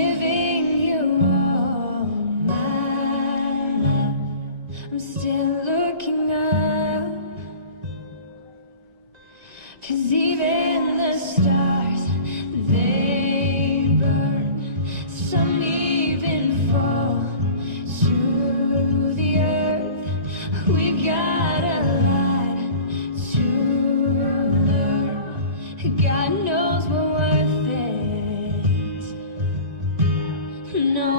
giving you all mine. I'm still looking up, 'cause even the stars, they burn. Some even fall to the earth. We got a lot to learn. God knows we're worth it. No,